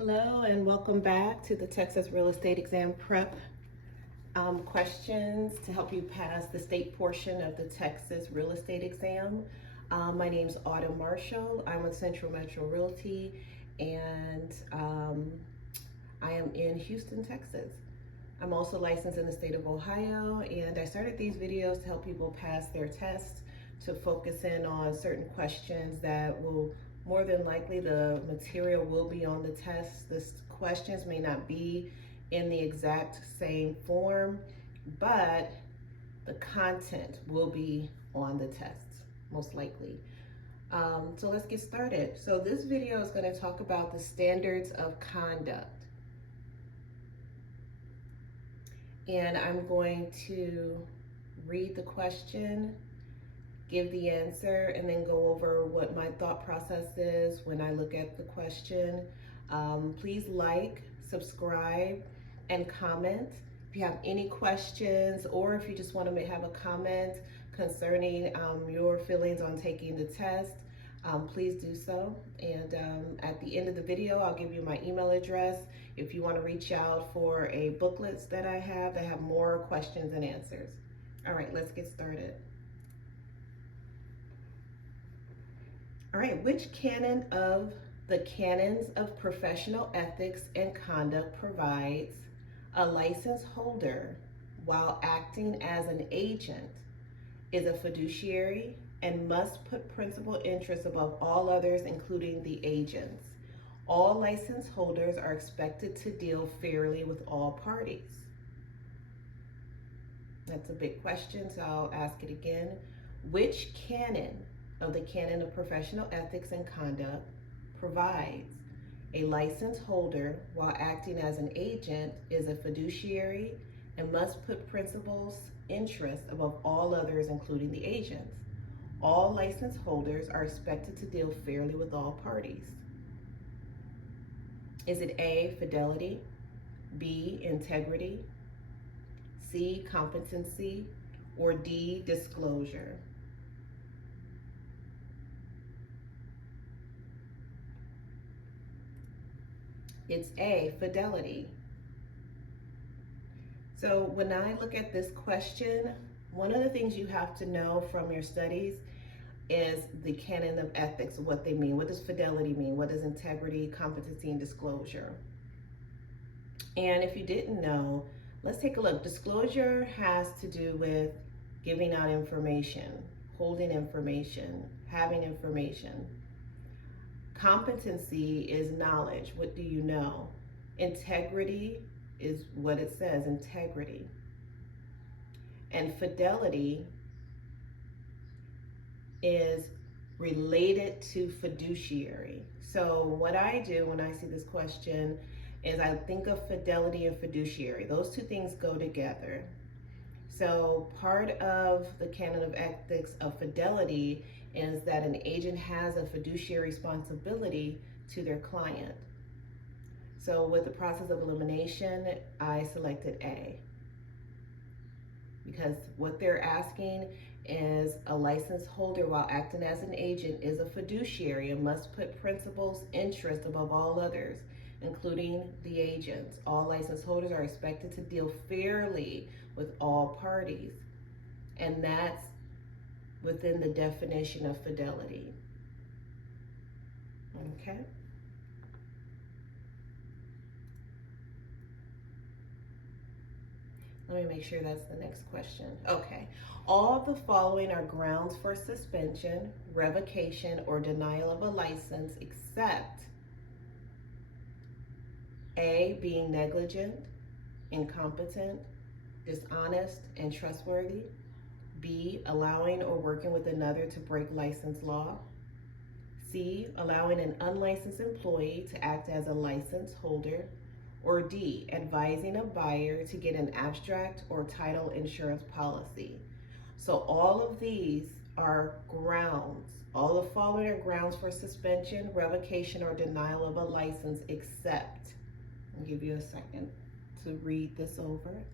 Hello and welcome back to the Texas Real Estate Exam Prep questions to help you pass the state portion of the Texas Real Estate Exam. My name is Autumn Marshall. I'm with Central Metro Realty and I am in Houston, Texas. I'm also licensed in the state of Ohio, and I started these videos to help people pass their tests, to focus in on certain questions that will more than likely the material will be on the test. The questions may not be in the exact same form, but the content will be on the tests, most likely. So let's get started. So this video is going to talk about the standards of conduct. And I'm going to read the question, give the answer, and then go over what my thought process is when I look at the question. Please like, subscribe, and comment. If you have any questions, or if you just want to have a comment concerning your feelings on taking the test, please do so. And at the end of the video, I'll give you my email address if you want to reach out for a booklets that I have more questions and answers. All right, let's get started. All right, which canon of the canons of professional ethics and conduct provides a license holder, while acting as an agent, is a fiduciary and must put principal interests above all others, including the agents? All license holders are expected to deal fairly with all parties. That's a big question, so I'll ask it again. Which canon of the canon of professional ethics and conduct provides a license holder, while acting as an agent, is a fiduciary and must put principal's interests above all others, including the agents? All license holders are expected to deal fairly with all parties. Is it A, fidelity, B, integrity, C, competency, or D, disclosure? It's A, fidelity. So when I look at this question, one of the things you have to know from your studies is the canon of ethics, what they mean. What does fidelity mean? What does integrity, competency, and disclosure? And if you didn't know, let's take a look. Disclosure has to do with giving out information, holding information, having information. Competency is knowledge. What do you know? Integrity is what it says, integrity. And fidelity is related to fiduciary. So what I do when I see this question is I think of fidelity and fiduciary. Those two things go together. So part of the canon of ethics of fidelity is that an agent has a fiduciary responsibility to their client. So with the process of elimination, I selected A, because what they're asking is a license holder, while acting as an agent, is a fiduciary and must put principal's interest above all others, including the agents. All license holders are expected to deal fairly with all parties, and that's within the definition of fidelity. Okay. Let me make sure that's the next question. Okay. All the following are grounds for suspension, revocation, or denial of a license, except A, being negligent, incompetent, dishonest, and trustworthy. B, allowing or working with another to break license law. C, allowing an unlicensed employee to act as a license holder. Or D, advising a buyer to get an abstract or title insurance policy. So all of these are grounds. All the following are grounds for suspension, revocation, or denial of a license, except, I'll give you a second to read this over.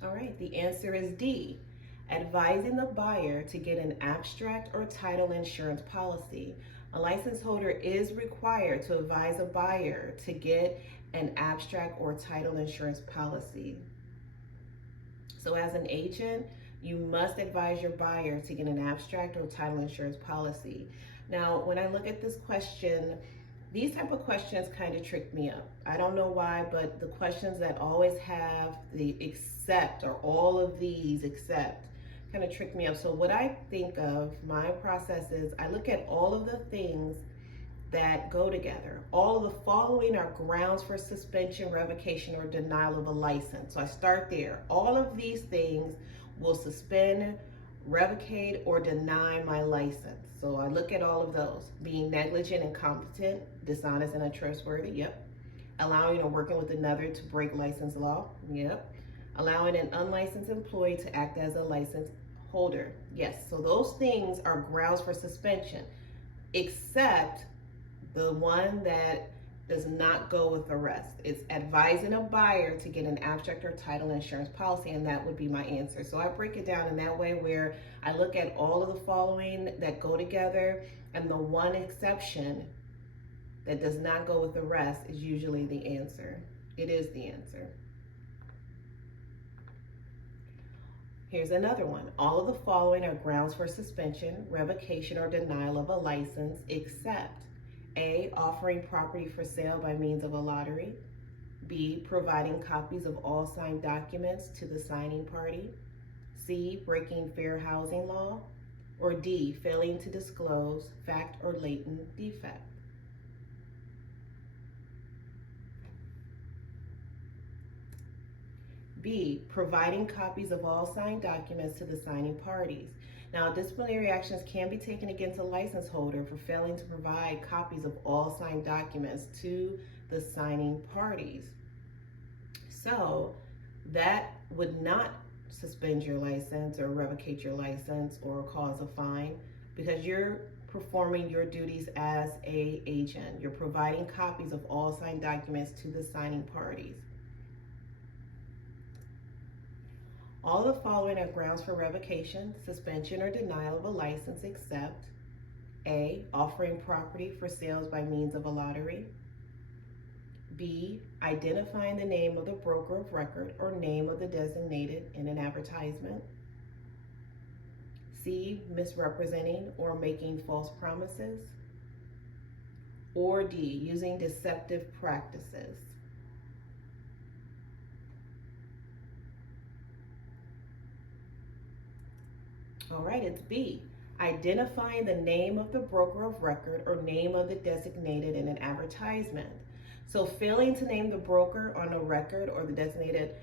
All right, the answer is D. Advising the buyer to get an abstract or title insurance policy. A license holder is required to advise a buyer to get an abstract or title insurance policy. So as an agent, you must advise your buyer to get an abstract or title insurance policy. Now, when I look at this question, these type of questions kind of trick me up. I don't know why, but the questions that always have the except or all of these except kind of trick me up. So what I think of, my process is I look at all of the things that go together. All of the following are grounds for suspension, revocation, or denial of a license. So I start there. All of these things will suspend, revocate, or deny my license. So I look at all of those. Being negligent, incompetent, dishonest, and untrustworthy, yep. Allowing or working with another to break license law, yep. Allowing an unlicensed employee to act as a license holder, yes. So those things are grounds for suspension, except the one that does not go with the rest. It's advising a buyer to get an abstract or title insurance policy, and that would be my answer. So I break it down in that way where I look at all of the following that go together, and the one exception that does not go with the rest is usually the answer. It is the answer. Here's another one. All of the following are grounds for suspension, revocation, or denial of a license, except A, offering property for sale by means of a lottery, B, providing copies of all signed documents to the signing party, C, breaking fair housing law, or D, failing to disclose fact or latent defect. B, providing copies of all signed documents to the signing parties. Now, disciplinary actions can be taken against a license holder for failing to provide copies of all signed documents to the signing parties. So that would not suspend your license or revocate your license or cause a fine, because you're performing your duties as an agent. You're providing copies of all signed documents to the signing parties. All the following are grounds for revocation, suspension, or denial of a license, except A, offering property for sales by means of a lottery, B, identifying the name of the broker of record or name of the designated in an advertisement, C, misrepresenting or making false promises, or D, using deceptive practices. All right, it's B, identifying the name of the broker of record or name of the designated in an advertisement. So failing to name the broker on a record or the designated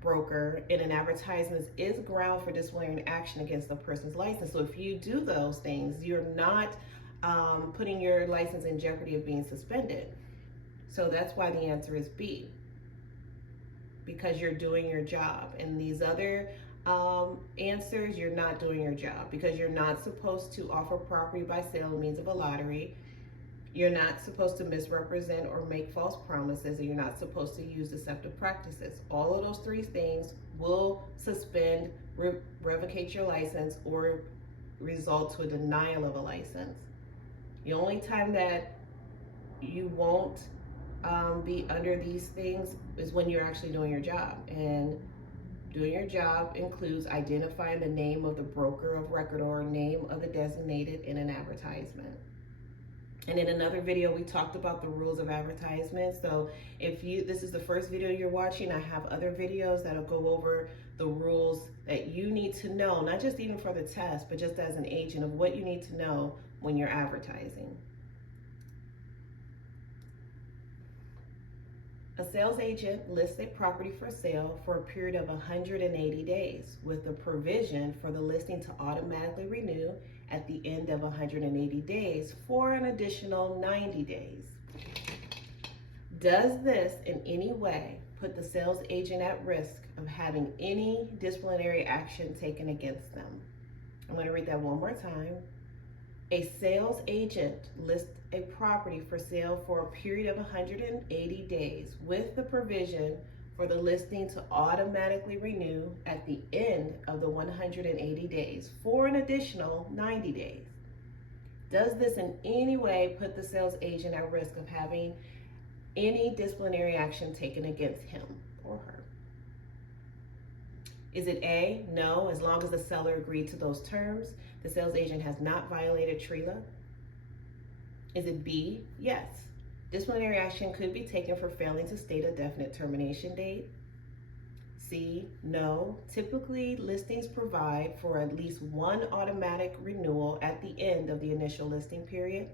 broker in an advertisement is ground for disciplinary action against the person's license. So if you do those things, you're not putting your license in jeopardy of being suspended. So that's why the answer is B, because you're doing your job. And these other answers, you're not doing your job, because you're not supposed to offer property by sale means of a lottery. You're not supposed to misrepresent or make false promises, and you're not supposed to use deceptive practices. All of those three things will suspend, revocate your license, or result to a denial of a license. The only time that you won't be under these things is when you're actually doing your job. And doing your job includes identifying the name of the broker of record or name of the designated in an advertisement. And in another video, we talked about the rules of advertisement. So if this is the first video you're watching, I have other videos that'll go over the rules that you need to know, not just even for the test, but just as an agent, of what you need to know when you're advertising. A sales agent lists a property for sale for a period of 180 days with the provision for the listing to automatically renew at the end of 180 days for an additional 90 days. Does this in any way put the sales agent at risk of having any disciplinary action taken against them? I'm going to read that one more time. A sales agent lists a property for sale for a period of 180 days with the provision for the listing to automatically renew at the end of the 180 days for an additional 90 days. Does this in any way put the sales agent at risk of having any disciplinary action taken against him or her? Is it A, no, as long as the seller agreed to those terms, the sales agent has not violated TRILA? Is it B, yes, disciplinary action could be taken for failing to state a definite termination date? C, no, typically listings provide for at least one automatic renewal at the end of the initial listing period?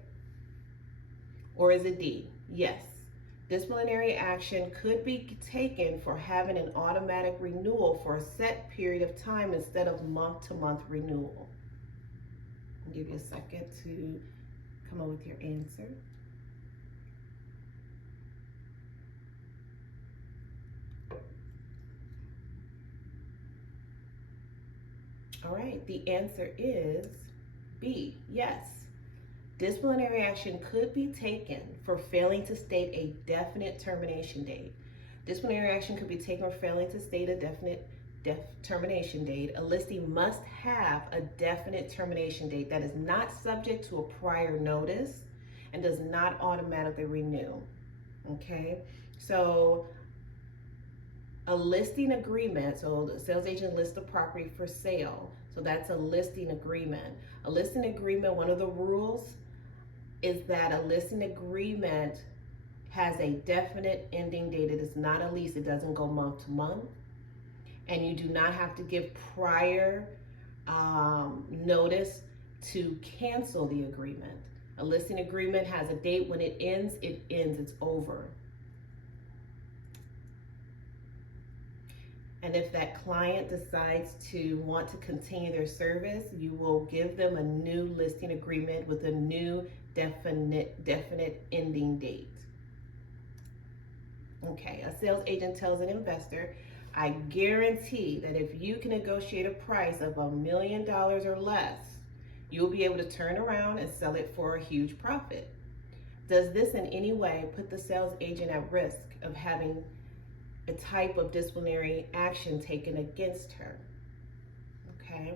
Or is it D, yes, disciplinary action could be taken for having an automatic renewal for a set period of time instead of month-to-month renewal? I'll give you a second to come up with your answer. All right, the answer is B, yes. Disciplinary action could be taken for failing to state a definite termination date. Disciplinary action could be taken for failing to state a definite termination date. A listing must have a definite termination date that is not subject to a prior notice and does not automatically renew. Okay, so a listing agreement, so the sales agent lists the property for sale, so that's a listing agreement. A listing agreement, one of the rules is that a listing agreement has a definite ending date. It is not a lease, it doesn't go month to month, and you do not have to give prior notice to cancel the agreement. A listing agreement has a date. When it ends, it's over. And if that client decides to want to continue their service, you will give them a new listing agreement with a new definite ending date. Okay, a sales agent tells an investor, I guarantee that if you can negotiate a price of $1 million or less, you'll be able to turn around and sell it for a huge profit. Does this in any way put the sales agent at risk of having a type of disciplinary action taken against her? Okay,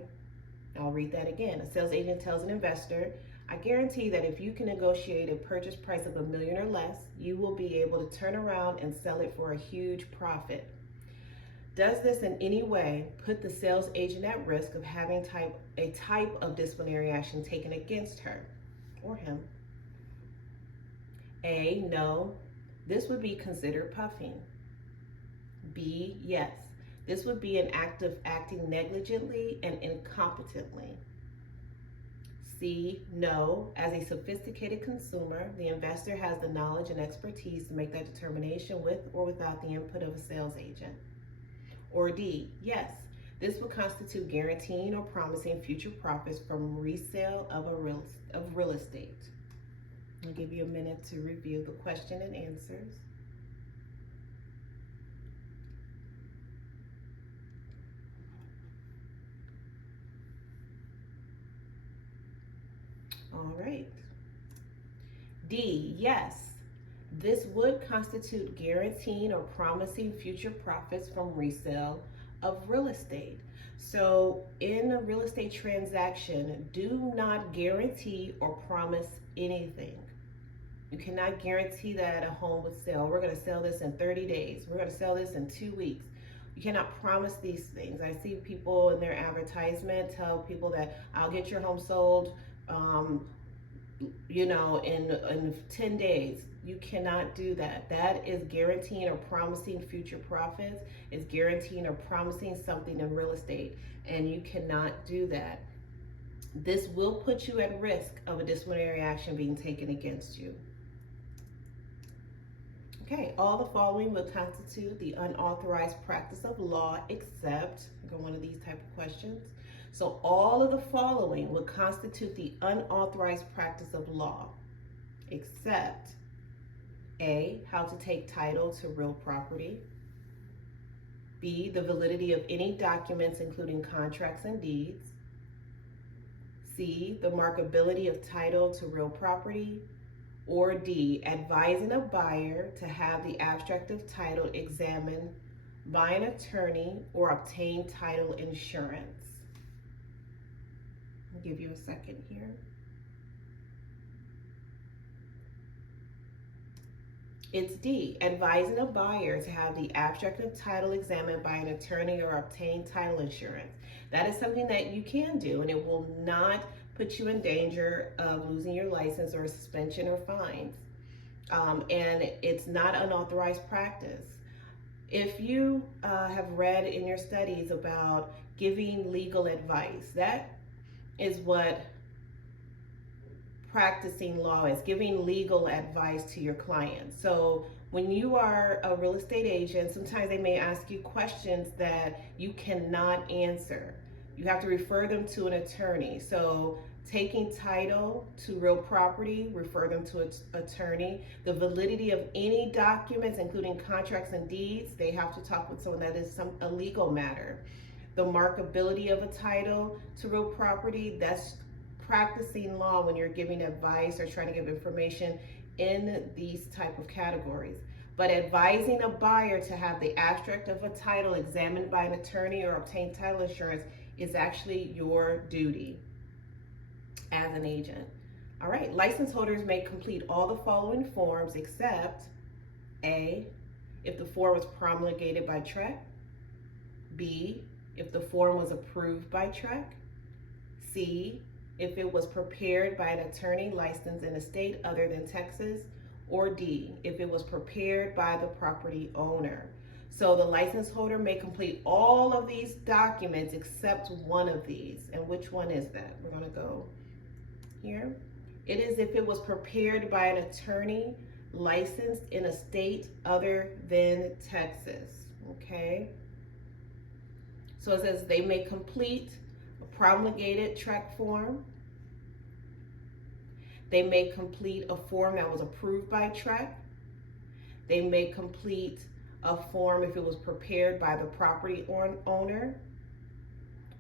I'll read that again. A sales agent tells an investor, I guarantee that if you can negotiate a purchase price of $1 million or less, you will be able to turn around and sell it for a huge profit. Does this in any way put the sales agent at risk of having a type of disciplinary action taken against her or him? A, no, this would be considered puffing. B, yes, this would be an act of acting negligently and incompetently. C, no, as a sophisticated consumer, the investor has the knowledge and expertise to make that determination with or without the input of a sales agent. Or D, yes, this would constitute guaranteeing or promising future profits from resale of real estate. I'll give you a minute to review the question and answers. All right. D, yes, this would constitute guaranteeing or promising future profits from resale of real estate. So in a real estate transaction, do not guarantee or promise anything. You cannot guarantee that a home would sell. We're going to sell this in 30 days. We're going to sell this in 2 weeks. You cannot promise these things. I see people in their advertisement tell people that I'll get your home sold in 10 days. You cannot do that. That is guaranteeing or promising future profits. It's guaranteeing or promising something in real estate, and you cannot do that. This will put you at risk of a disciplinary action being taken against you. Okay, all the following will constitute the unauthorized practice of law except, one of these type of questions. So all of the following would constitute the unauthorized practice of law, except A, how to take title to real property. B, the validity of any documents, including contracts and deeds. C, the markability of title to real property. Or D, advising a buyer to have the abstract of title examined by an attorney, or obtain title insurance. I'll give you a second here. It's D, advising a buyer to have the abstract of title examined by an attorney or obtain title insurance. That is something that you can do, and it will not put you in danger of losing your license or suspension or fines. And it's not unauthorized practice. If you have read in your studies about giving legal advice, that is what practicing law is, giving legal advice to your clients. So when you are a real estate agent, sometimes they may ask you questions that you cannot answer. You have to refer them to an attorney. So taking title to real property, refer them to an attorney. The validity of any documents, including contracts and deeds, they have to talk with someone. That is a legal matter. The markability of a title to real property, that's practicing law when you're giving advice or trying to give information in these type of categories. But advising a buyer to have the abstract of a title examined by an attorney or obtain title insurance is actually your duty as an agent. All right, license holders may complete all the following forms except A, if the form was promulgated by TREC, B, if the form was approved by TREC, C, if it was prepared by an attorney licensed in a state other than Texas, or D, if it was prepared by the property owner. So the license holder may complete all of these documents except one of these. And which one is that? We're gonna go here. It is if it was prepared by an attorney licensed in a state other than Texas, okay? So it says they may complete a promulgated TREC form. They may complete a form that was approved by TREC. They may complete a form if it was prepared by the property owner.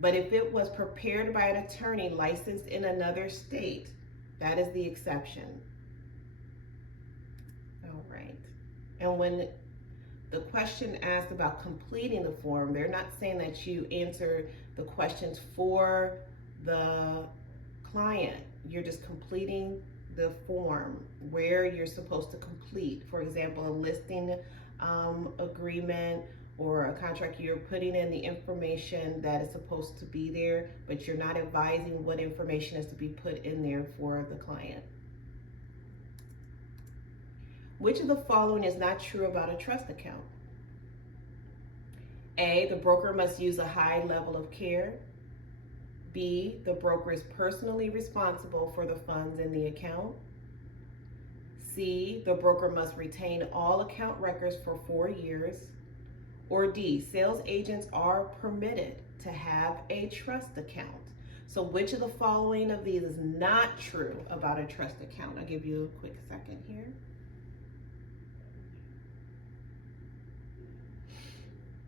But if it was prepared by an attorney licensed in another state, that is the exception. All right. And when the question asked about completing the form, they're not saying that you answer the questions for the client. You're just completing the form where you're supposed to complete. For example, a listing agreement or a contract, you're putting in the information that is supposed to be there, but you're not advising what information is to be put in there for the client. Which of the following is not true about a trust account? A, the broker must use a high level of care. B, the broker is personally responsible for the funds in the account. C, the broker must retain all account records for 4 years. Or D, sales agents are permitted to have a trust account. So which of the following of these is not true about a trust account? I'll give you a quick second here.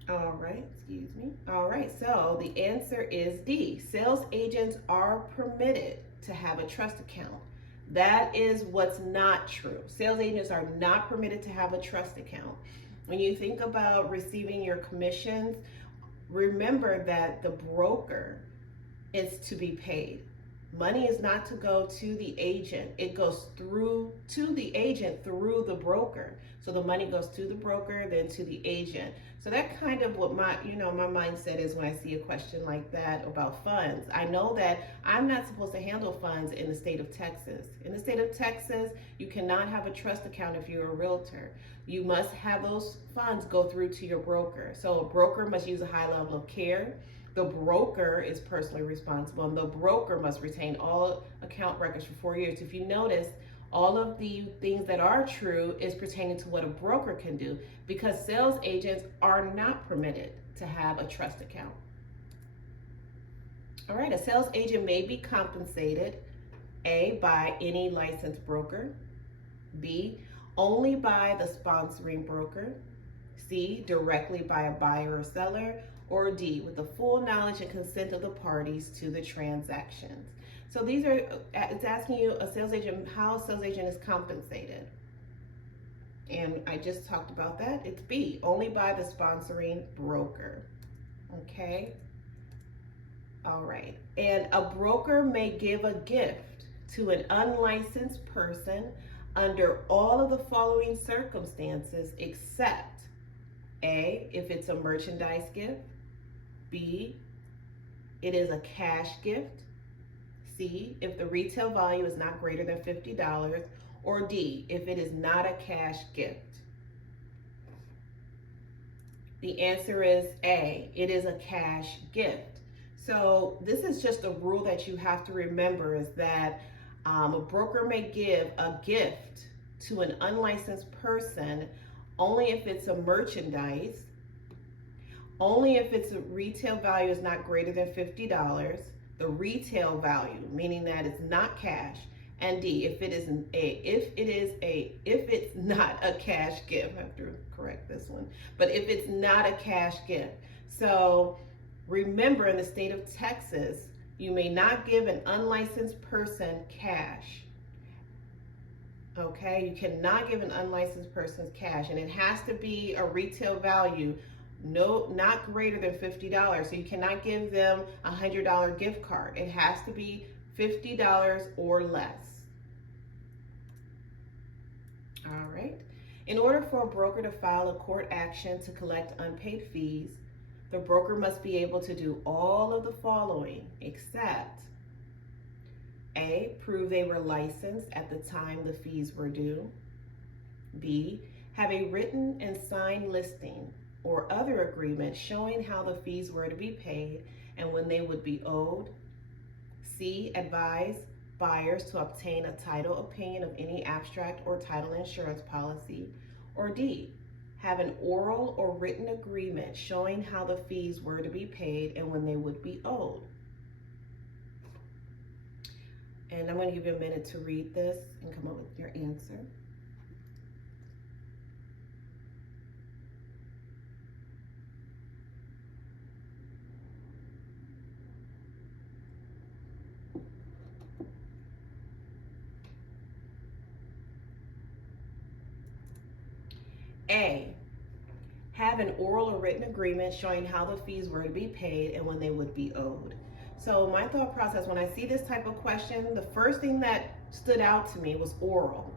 All right, excuse me. All right, so the answer is D. Sales agents are permitted to have a trust account. That is what's not true. Sales agents are not permitted to have a trust account. When you think about receiving your commissions, remember that the broker is to be paid. Money is not to go to the agent. It goes through to the agent through the broker. So the money goes to the broker, then to the agent. So that kind of what my mindset is when I see a question like that about funds. I know that I'm not supposed to handle funds in the state of Texas. In the state of Texas, you cannot have a trust account if you're a realtor. You must have those funds go through to your broker. So a broker must use a high level of care. The broker is personally responsible, and the broker must retain all account records for 4 years. If you notice, all of the things that are true is pertaining to what a broker can do, because sales agents are not permitted to have a trust account. All right, a sales agent may be compensated, A, by any licensed broker, B, only by the sponsoring broker, C, directly by a buyer or seller, or D, with the full knowledge and consent of the parties to the transactions. So these are, it's asking you a sales agent, how a sales agent is compensated. And I just talked about that. It's B, only by the sponsoring broker. Okay. All right. And a broker may give a gift to an unlicensed person under all of the following circumstances, except A, if it's a merchandise gift, B, it is a cash gift, C, if the retail value is not greater than $50, or D, if it is not a cash gift. The answer is A, it is a cash gift. So this is just a rule that you have to remember, is that a broker may give a gift to an unlicensed person only if it's a merchandise, only if its retail value is not greater than $50, the retail value, meaning that it's not cash, and D, if it's not a cash gift. I have to correct this one, but if it's not a cash gift. So remember, in the state of Texas, you may not give an unlicensed person cash. Okay, you cannot give an unlicensed person cash, and it has to be a retail value, not greater than $50. So you cannot give them a $100 gift card. It has to be $50 or less. All right. In order for a broker to file a court action to collect unpaid fees, the broker must be able to do all of the following, except A, prove they were licensed at the time the fees were due. B, have a written and signed listing or other agreement showing how the fees were to be paid and when they would be owed. C, advise buyers to obtain a title opinion of any abstract or title insurance policy. Or D, have an oral or written agreement showing how the fees were to be paid and when they would be owed. And I'm going to give you a minute to read this and come up with your answer. A, have an oral or written agreement showing how the fees were to be paid and when they would be owed. So my thought process when I see this type of question, the first thing that stood out to me was oral.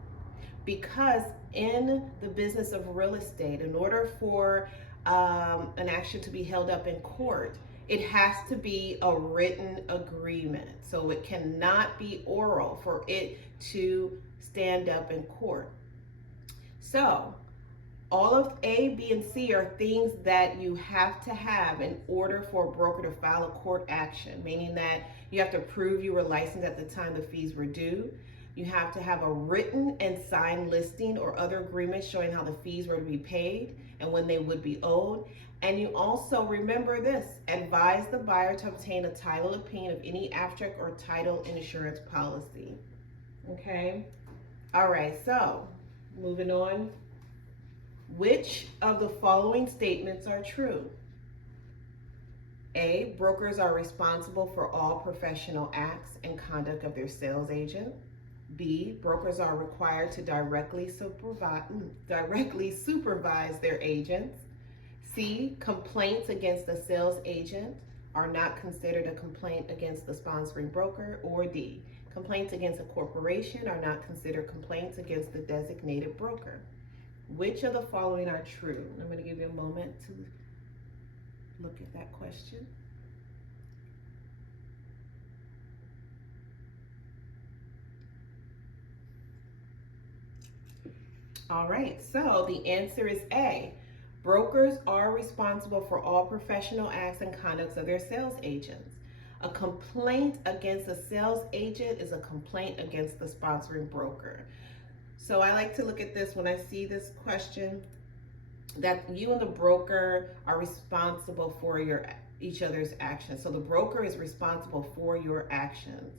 Because in the business of real estate, in order for an action to be held up in court, it has to be a written agreement. So it cannot be oral for it to stand up in court. So all of A, B, and C are things that you have to have in order for a broker to file a court action, meaning that you have to prove you were licensed at the time the fees were due. You have to have a written and signed listing or other agreement showing how the fees were to be paid and when they would be owed. And you also, remember this, advise the buyer to obtain a title opinion of any abstract or title insurance policy. Okay? All right, so moving on. Which of the following statements are true? A, brokers are responsible for all professional acts and conduct of their sales agent. B, brokers are required to directly supervise their agents. C, complaints against the sales agent are not considered a complaint against the sponsoring broker. Or D, complaints against a corporation are not considered complaints against the designated broker. Which of the following are true? I'm going to give you a moment to look at that question. All right, so the answer is A. Brokers are responsible for all professional acts and conducts of their sales agents. A complaint against a sales agent is a complaint against the sponsoring broker. So I like to look at this when I see this question, that you and the broker are responsible for each other's actions. So the broker is responsible for your actions.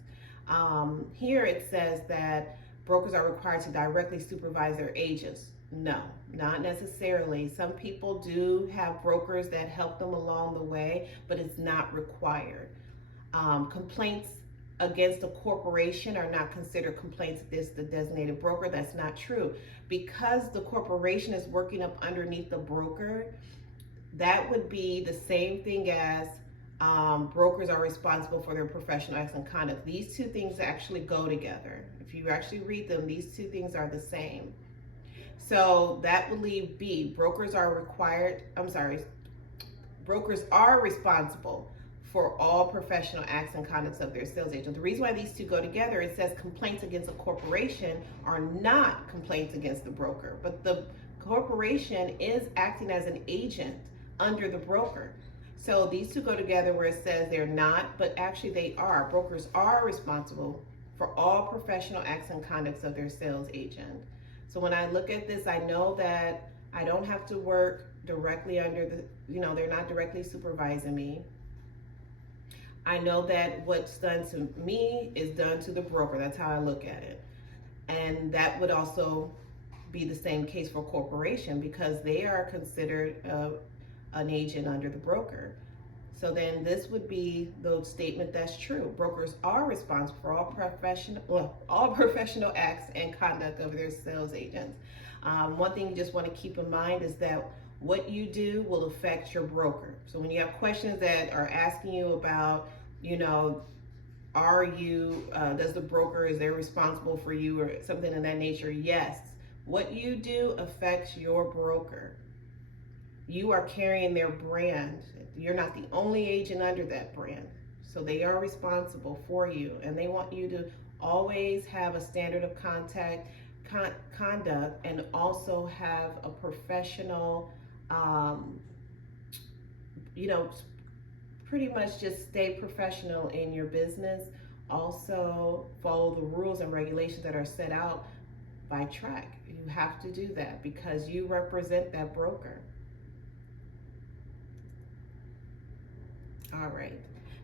Here it says that brokers are required to directly supervise their agents. No, not necessarily. Some people do have brokers that help them along the way, but it's not required. Complaints against a corporation are not considered complaints against the designated broker. That's not true. Because the corporation is working up underneath the broker, that would be the same thing as brokers are responsible for their professional acts and conduct. These two things actually go together. If you actually read them, these two things are the same. So that would leave B. Brokers are responsible for all professional acts and conducts of their sales agent. The reason why these two go together, it says complaints against a corporation are not complaints against the broker, but the corporation is acting as an agent under the broker. So these two go together where it says they're not, but actually they are. Brokers are responsible for all professional acts and conducts of their sales agent. So when I look at this, I know that I don't have to work directly under they're not directly supervising me. I know that what's done to me is done to the broker. That's how I look at it. And that would also be the same case for a corporation because they are considered an agent under the broker. So then this would be the statement that's true. Brokers are responsible for all professional acts and conduct of their sales agents. One thing you just want to keep in mind is that what you do will affect your broker. So when you have questions that are asking you about, does the broker, is they responsible for you or something of that nature? Yes. What you do affects your broker. You are carrying their brand. You're not the only agent under that brand. So they are responsible for you, and they want you to always have a standard of conduct and also have a professional, pretty much just stay professional in your business. Also follow the rules and regulations that are set out by track. You have to do that because you represent that broker. All right.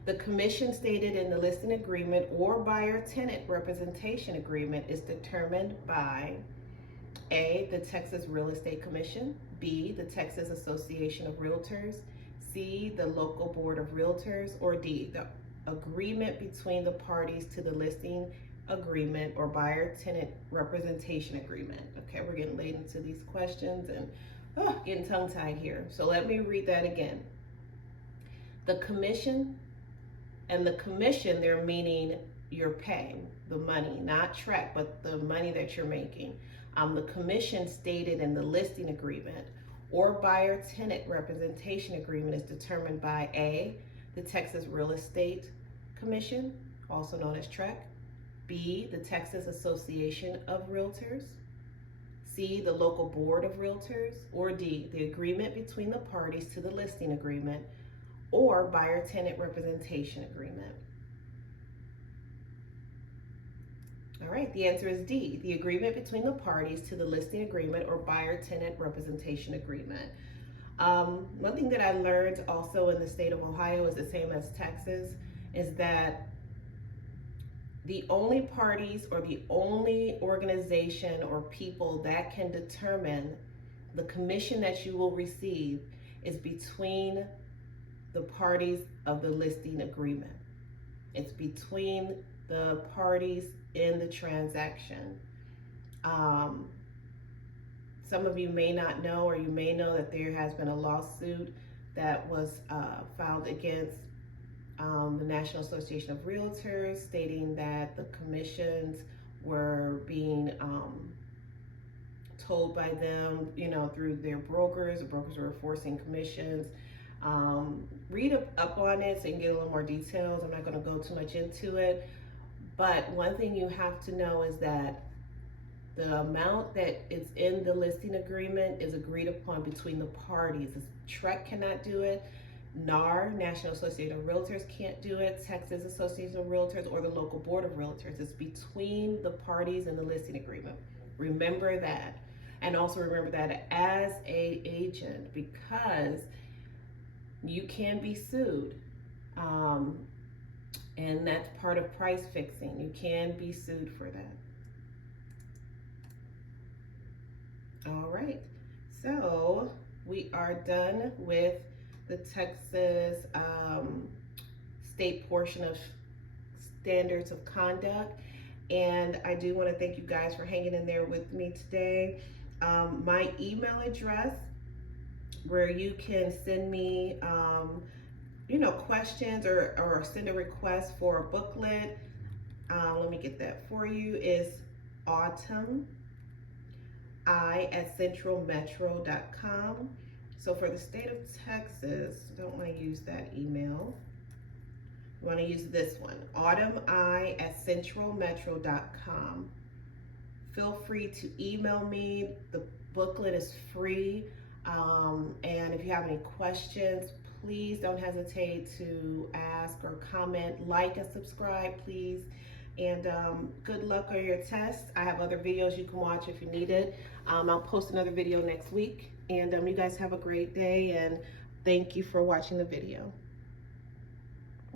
The commission stated in the listing agreement or buyer-tenant representation agreement is determined by A, the Texas Real Estate Commission, B, the Texas Association of Realtors, C, the local board of realtors, or D, the agreement between the parties to the listing agreement or buyer-tenant representation agreement. Okay, we're getting late into these questions and getting tongue-tied here. So let me read that again. The commission, and the commission, they're meaning your pay, the money, not track, but the money that you're making. The commission stated in the listing agreement or buyer-tenant representation agreement is determined by A, the Texas Real Estate Commission, also known as TREC, B, the Texas Association of Realtors, C, the local board of realtors, or D, the agreement between the parties to the listing agreement or buyer-tenant representation agreement. All right, the answer is D, the agreement between the parties to the listing agreement or buyer-tenant representation agreement. One thing that I learned also in the state of Ohio is the same as Texas, is that the only parties or the only organization or people that can determine the commission that you will receive is between the parties of the listing agreement. It's between the parties in the transaction. Some of you may not know, or you may know that there has been a lawsuit that was filed against the National Association of Realtors, stating that the commissions were being told by them, through their brokers. The brokers were forcing commissions. Read up on it so you can get a little more details. I'm not going to go too much into it. But one thing you have to know is that the amount that is in the listing agreement is agreed upon between the parties. TREC cannot do it. NAR, National Association of Realtors, can't do it. Texas Association of Realtors or the local board of realtors. It's between the parties in the listing agreement. Remember that. And also remember that as an agent, because you can be sued. And that's part of price fixing. You can be sued for that. All right, so we are done with the Texas state portion of standards of conduct. And I do want to thank you guys for hanging in there with me today. My email address, where you can send me questions or send a request for a booklet, let me get that for you, is autumni at centralmetro.com. So for the state of Texas, don't want to use that email. I want to use this one, autumni at centralmetro.com. Feel free to email me. The booklet is free. And if you have any questions, please don't hesitate to ask or comment, like and subscribe, please. And good luck on your test. I have other videos you can watch if you need it. I'll post another video next week. And you guys have a great day, and thank you for watching the video.